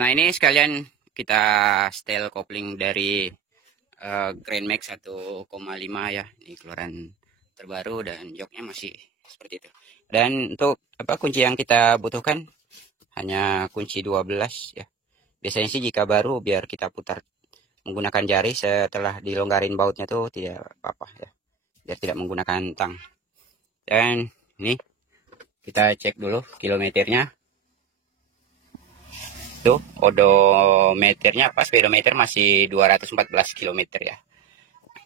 Nah, ini sekalian kita setel kopling dari Grand Max 1,5 ya. Ini keluaran terbaru dan joknya masih seperti itu. Dan untuk kunci yang kita butuhkan hanya kunci 12 ya. Biasanya sih jika baru biar kita putar menggunakan jari, setelah dilonggarin bautnya tuh tidak apa-apa ya. Biar tidak menggunakan tang. Dan ini kita cek dulu kilometernya. Tuh, odometernya pas, speedometer masih 214 km ya.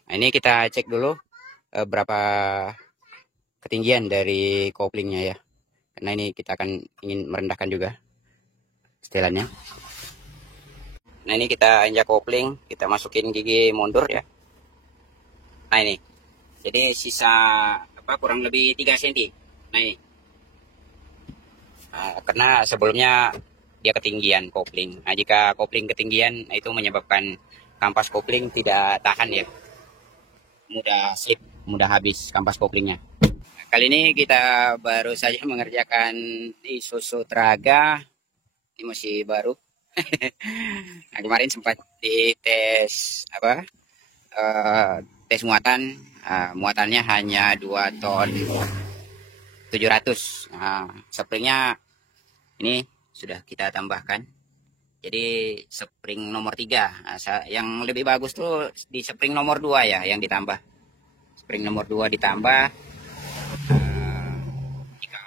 Nah, ini kita cek dulu berapa ketinggian dari koplingnya ya. Karena ini kita akan ingin merendahkan juga setelannya. Nah, ini kita injak kopling, kita masukin gigi mundur ya. Nah, ini. Jadi sisa kurang lebih 3 cm. Nah, ini. Karena sebelumnya dia ketinggian kopling. Nah, jika kopling ketinggian itu menyebabkan kampas kopling tidak tahan ya. Mudah slip, mudah habis kampas koplingnya. Kali ini kita baru saja mengerjakan Isuzu Traga. Ini masih baru. Nah, kemarin sempat dites tes muatan. Muatannya hanya 2 ton 700. Nah, springnya ini sudah kita tambahkan. Jadi spring nomor 3. Nah, yang lebih bagus tuh di spring nomor 2 ya yang ditambah. Spring nomor 2 ditambah. Jika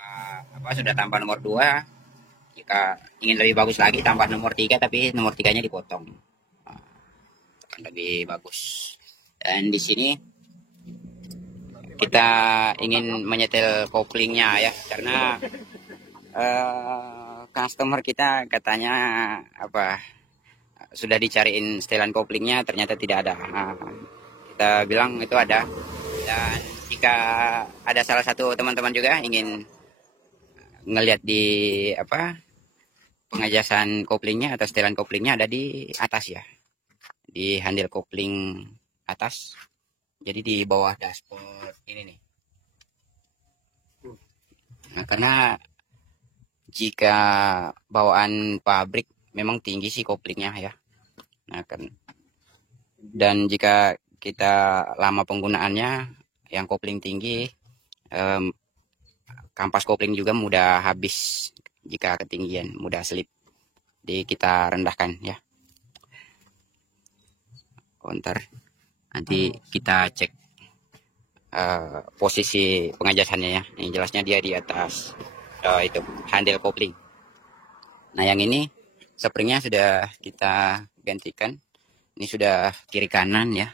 sudah tambah nomor 2, jika ingin lebih bagus lagi tambah nomor 3, tapi nomor 3-nya dipotong. Akan lebih bagus. Dan di sini kita ingin menyetel koplingnya ya, karena customer kita katanya sudah dicariin setelan koplingnya, ternyata tidak ada. Nah, kita bilang itu ada. Dan jika ada salah satu teman-teman juga ingin ngelihat di pengajasan koplingnya atau setelan koplingnya, ada di atas ya, di handle kopling atas. Jadi di bawah dashboard ini nih. Nah, karena jika bawaan pabrik memang tinggi sih koplingnya ya. Nah, kan, dan jika kita lama penggunaannya yang kopling tinggi, kampas kopling juga mudah habis jika ketinggian, mudah slip. Jadi kita rendahkan ya. Ntar nanti kita cek posisi pengajasannya ya. Yang jelasnya dia di atas itu handle kopling. Nah, yang ini springnya sudah kita gantikan. Ini sudah kiri kanan ya.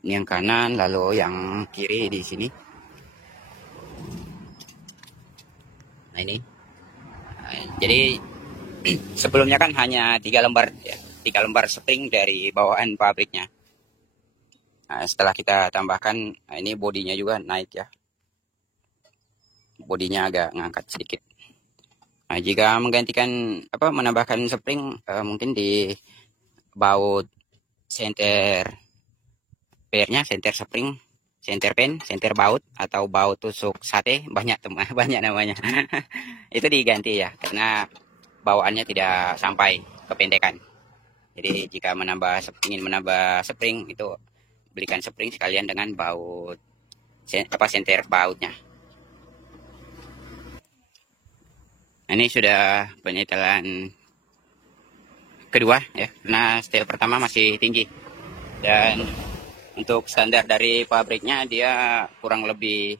Ini yang kanan, lalu yang kiri di sini. Nah, ini. Jadi sebelumnya kan hanya 3 lembar ya. 3 lembar spring dari bawaan pabriknya. Nah, setelah kita tambahkan, nah ini bodinya juga naik ya. Bodinya agak ngangkat sedikit. Nah, jika menggantikan menambahkan spring, mungkin di baut senter pairnya, senter spring, senter pen, senter baut, atau baut tusuk sate, banyak banyak namanya. Itu diganti ya, karena bawaannya tidak sampai kependekan. Jadi jika ingin menambah spring, itu belikan spring sekalian dengan baut senter bautnya. Nah, ini sudah penyetelan kedua ya, karena setel pertama masih tinggi. Dan untuk standar dari pabriknya dia kurang lebih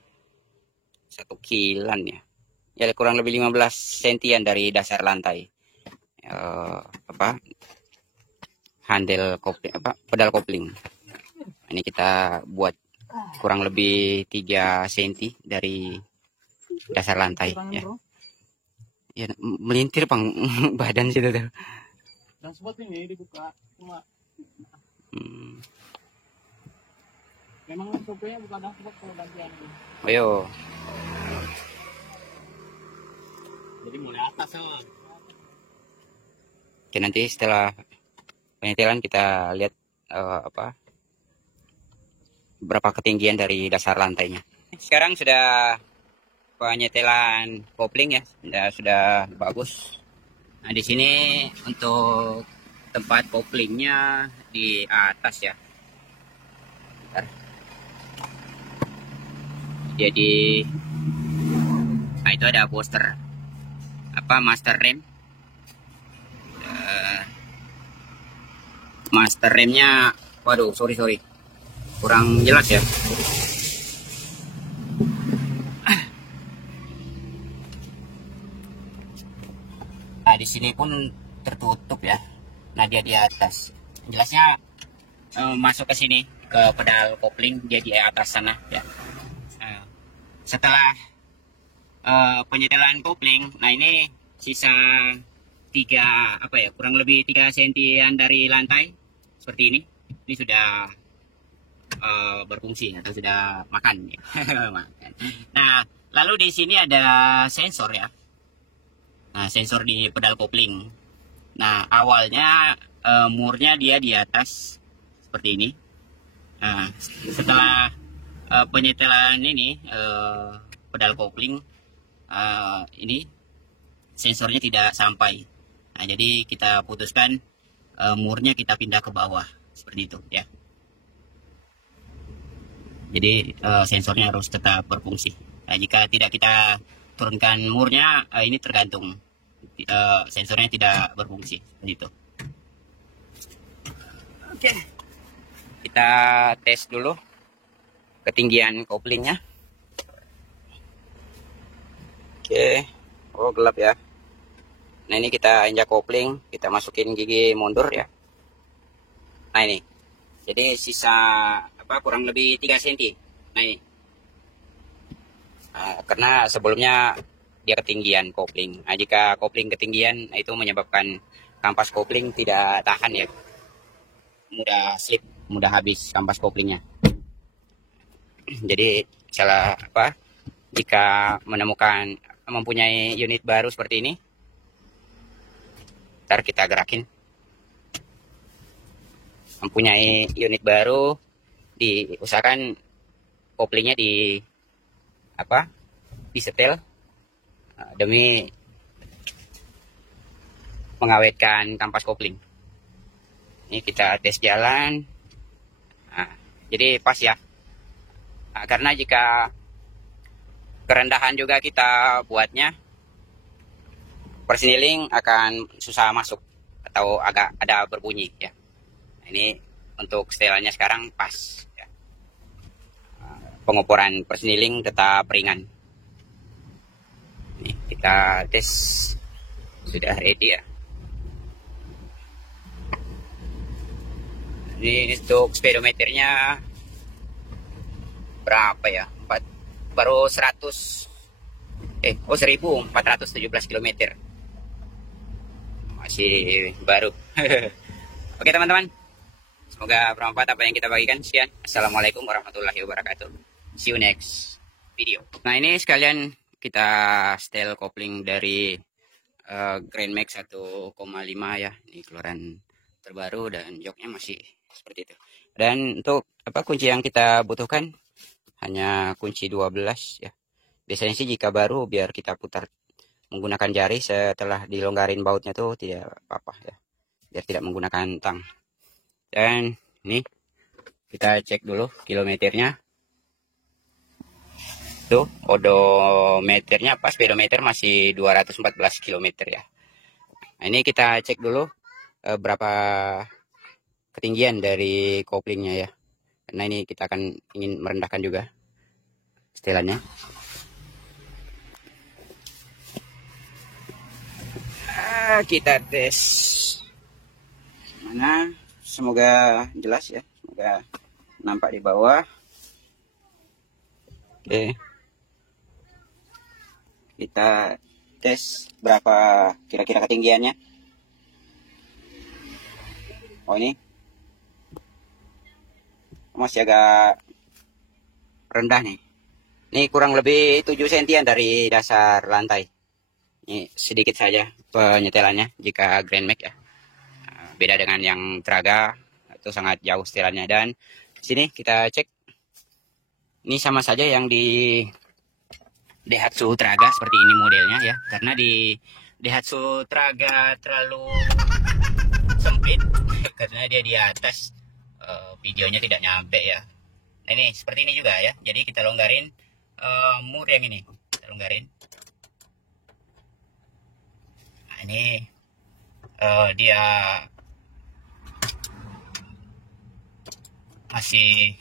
1 kilan ya. Ya kurang lebih 15 sentian dari dasar lantai. Handle kopling, pedal kopling. Ini kita buat kurang lebih 3 cm dari dasar lantai ya. Ya, melintir Bang badan situ tuh. Dan spot ini dibuka cuma memang supaya buka dashboard kalau gantian ini. Ayo. Jadi mulai atas ya. Oke, nanti setelah penyetelan kita lihat berapa ketinggian dari dasar lantainya. Sekarang sudah penyetelan kopling ya, sudah bagus. Nah, di sini untuk tempat koplingnya di atas ya. Bentar. Jadi, nah itu ada poster apa master rem. Master remnya, waduh, sorry, kurang jelas ya. Nah, di sini pun tertutup ya. Nah, dia di atas. Jelasnya masuk ke sini ke pedal kopling, dia di atas sana ya. Setelah penyetelan kopling, nah ini sisa kurang lebih 3 sentian dari lantai seperti ini. Ini sudah berfungsi atau sudah makan ya. Makan. Nah, lalu di sini ada sensor ya. Nah, sensor di pedal kopling. Nah, awalnya murnya dia di atas seperti ini. Nah, setelah penyetelan ini pedal kopling ini sensornya tidak sampai. Nah, jadi kita putuskan murnya kita pindah ke bawah seperti itu ya. Jadi sensornya harus tetap berfungsi. Nah, jika tidak kita turunkan murnya, ini tergantung sensornya tidak berfungsi seperti itu. Oke, kita tes dulu ketinggian koplingnya. Oke, oh gelap ya. Nah, ini kita injak kopling, kita masukin gigi mundur ya. Nah, ini jadi sisa kurang lebih 3 cm. Nah, ini karena sebelumnya dia ketinggian kopling. Nah, jika kopling ketinggian, itu menyebabkan kampas kopling tidak tahan ya, mudah slip, mudah habis kampas koplingnya. Jadi jika mempunyai unit baru seperti ini, ntar kita gerakin. Mempunyai unit baru, diusahakan koplingnya disetel demi mengawetkan kampas kopling. Ini kita tes jalan. Nah, jadi pas ya. Nah, karena jika kerendahan juga kita buatnya, persniling akan susah masuk atau agak ada berbunyi ya. Nah, ini untuk setelannya sekarang pas ya. Pengukuran persniling tetap ringan. Ini kita tes, sudah ready ya. Ini untuk speedometernya berapa ya? Baru 1417 km. Masih baru. Oke teman-teman, semoga bermanfaat apa yang kita bagikan. Sekian, assalamualaikum warahmatullahi wabarakatuh. See you next video. Nah, ini sekalian kita setel kopling dari Grand Max 1,5 ya. Ini keluaran terbaru dan joknya masih seperti itu. Dan untuk kunci yang kita butuhkan hanya kunci 12 ya. Biasanya sih jika baru biar kita putar menggunakan jari, setelah dilonggarin bautnya tuh tidak apa-apa ya. Biar tidak menggunakan tang. Dan ini kita cek dulu kilometernya. Tuh, odometernya pas, speedometer masih 214 km ya. Nah, ini kita cek dulu berapa ketinggian dari koplingnya ya. Nah, ini kita ingin merendahkan juga setelannya. Kita tes mana, semoga jelas ya, semoga nampak di bawah. Oke, kita tes berapa kira-kira ketinggiannya. Oh, ini masih agak rendah nih. Ini kurang lebih 7 sentian dari dasar lantai. Ini sedikit saja penyetelannya jika Grand Max ya. Beda dengan yang Traga, itu sangat jauh setelannya. Dan sini kita cek. Ini sama saja yang di Daihatsu Traga, seperti ini modelnya ya. Karena di Daihatsu Traga terlalu sempit karena dia di atas, videonya tidak nyampe ya. Nah ini seperti ini juga ya, jadi kita longgarin mur yang ini, kita longgarin. Nah ini dia masih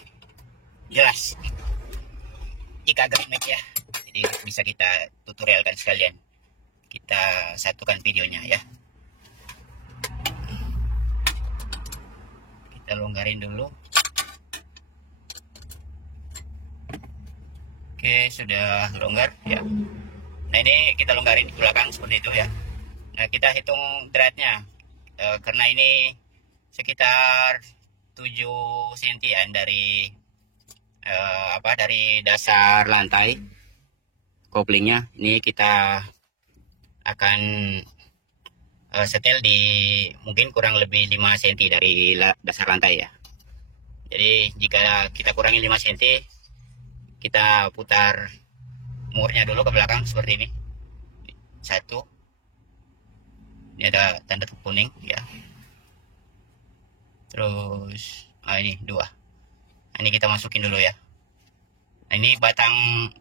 jelas jika agak ya, jadi bisa kita tutorialkan sekalian, kita satukan videonya ya. Kita longgarin dulu. Oke, sudah longgar ya. Nah ini kita longgarin di belakang seperti itu ya. Nah kita hitung dratnya, karena ini sekitar 7 sentian dari dari dasar lantai koplingnya. Ini kita akan setel di mungkin kurang lebih 5 cm dari dasar lantai ya. Jadi jika kita kurangi 5 cm, kita putar murnya dulu ke belakang seperti ini. 1, ini ada tanda kuning ya. Terus ini 2. Nah, ini kita masukin dulu ya. Nah, ini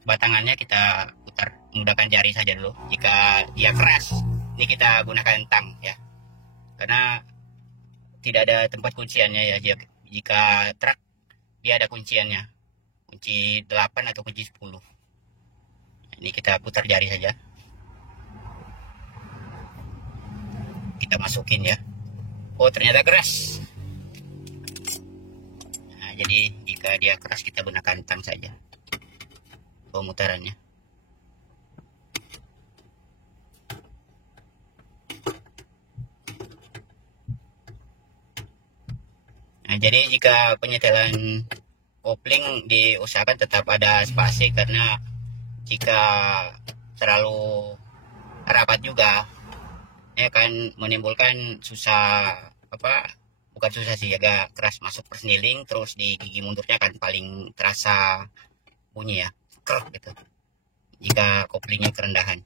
batangannya kita putar menggunakan jari saja dulu. Jika dia keras, ini kita gunakan tang ya, karena tidak ada tempat kunciannya ya. Jika truk dia ada kunciannya, kunci 8 atau kunci 10. Nah, ini kita putar jari saja, kita masukin ya. Oh ternyata keras. Nah, jadi jika dia keras kita gunakan tang saja pemutarannya. Nah, jadi jika penyetelan kopling diusahakan tetap ada spasi, karena jika terlalu rapat juga akan menimbulkan bukan susah sih, agak keras masuk persniling, terus di gigi mundurnya akan paling terasa bunyi ya, krek gitu, jika koplingnya kerendahan.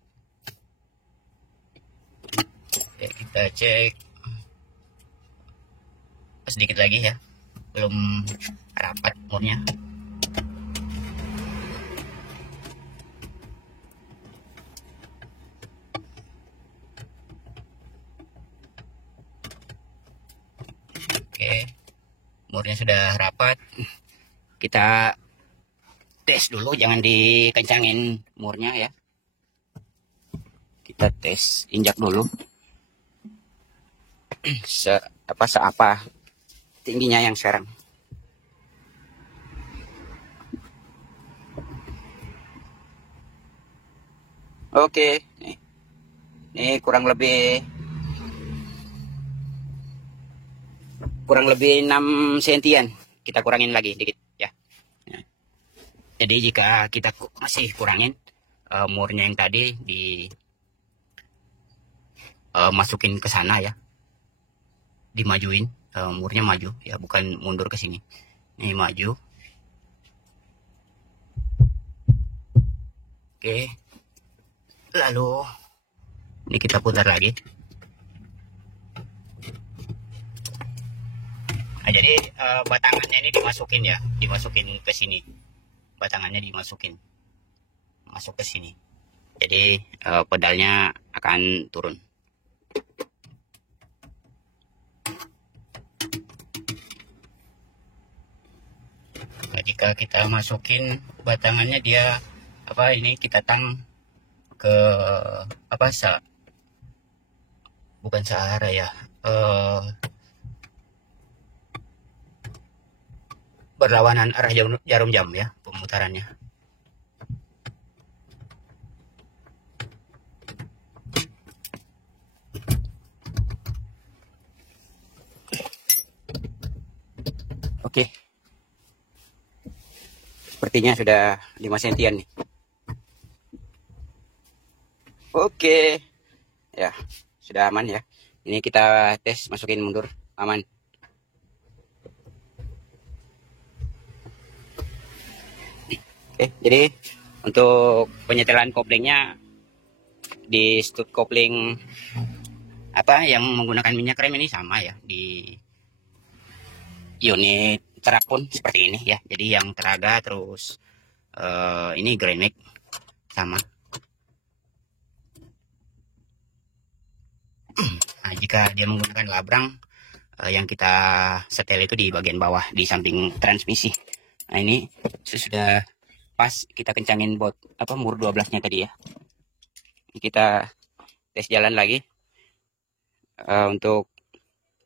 Oke, kita cek sedikit lagi ya, belum rapat murnya. Oke, murnya sudah rapat. Kita tes dulu, jangan dikencangin murnya ya. Kita tes, injak dulu seapa tingginya yang sekarang. Oke, ini kurang lebih 6 sentian. Kita kurangin lagi dikit ya. Jadi jika kita masih kurangin murnya yang tadi masukin ke sana ya, dimajuin, murnya maju ya, bukan mundur ke sini. Ini maju. Oke, lalu ini kita putar lagi. Nah, jadi batangannya ini dimasukin ke sini, batangannya masuk ke sini. Jadi pedalnya akan turun. Nah, jika kita masukin batangannya, dia ini kita tang ke bukan searah ya, berlawanan arah jarum jam ya pemutarannya. Oke, sepertinya sudah 5 sentian nih. Oke ya, sudah aman ya. Ini kita tes masukin mundur, aman. Oke, jadi untuk penyetelan koplingnya di stud kopling apa yang menggunakan minyak rem ini sama ya, di unit truk pun seperti ini ya. Jadi yang Traga terus ini Grand Max sama. Nah, jika dia menggunakan labrang, yang kita setel itu di bagian bawah di samping transmisi. Nah, ini sudah pas kita kencangin bot apa mur 12-nya tadi ya. Kita tes jalan lagi untuk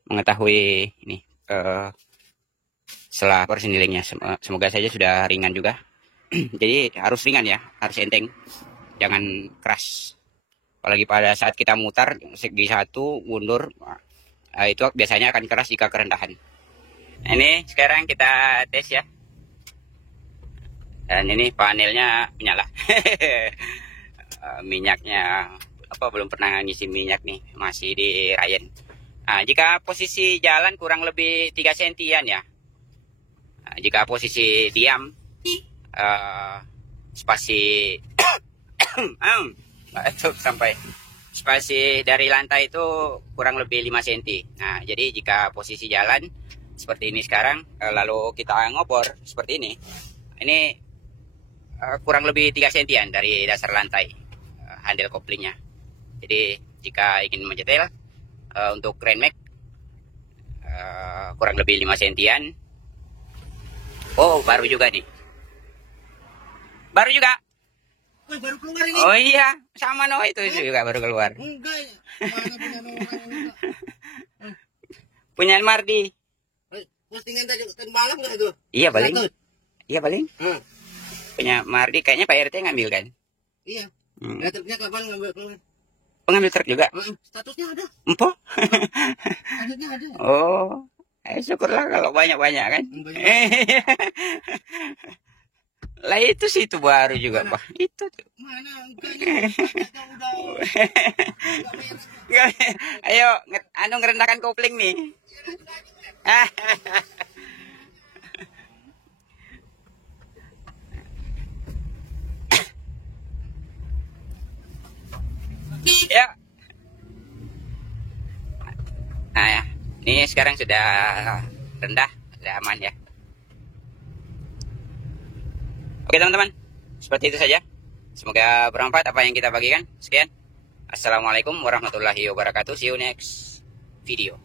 mengetahui ini setelah persenilingnya. Semoga saja sudah ringan juga. Jadi harus ringan ya, harus enteng, jangan keras. Apalagi pada saat kita mutar segi satu mundur, itu biasanya akan keras jika kerendahan. Nah, ini sekarang kita tes ya. Dan ini panelnya menyala. Minyaknya apa, belum pernah ngisi minyak nih, masih di Ryan. Nah, jika posisi jalan kurang lebih 3 sentian ya. Nah, jika posisi diam spasi itu sampai spasi dari lantai itu kurang lebih 5 cm. Nah, jadi jika posisi jalan seperti ini sekarang, lalu kita ngobor seperti ini kurang lebih 3 cm dari dasar lantai handle koplingnya. Jadi jika ingin menyetel untuk Grand Max kurang lebih 5 cm. Oh, baru juga nih. Baru juga. Wah, baru keluar ini. Oh iya, sama no itu juga baru keluar. Enggak. Mana Punya Mardi. postingan tadi malam enggak itu? Iya paling. Iya paling. Punya Mardi, kayaknya Pak RT ngambil kan? Iya. Hmm. Truknya kapan ngambil keluar? Pengambil truk juga? Statusnya ada. Empo? Statusnya ada. Oh, syukurlah kalau banyak-banyak kan. Lah itu sih itu baru juga, Pak. Itu tuh. Mana enggak Ayo, ngerendahkan kopling nih. Ya. Nah, ya. Ini sekarang sudah rendah, sudah aman ya. Oke teman-teman, seperti itu saja. Semoga bermanfaat apa yang kita bagikan. Sekian. Assalamualaikum warahmatullahi wabarakatuh. See you next video.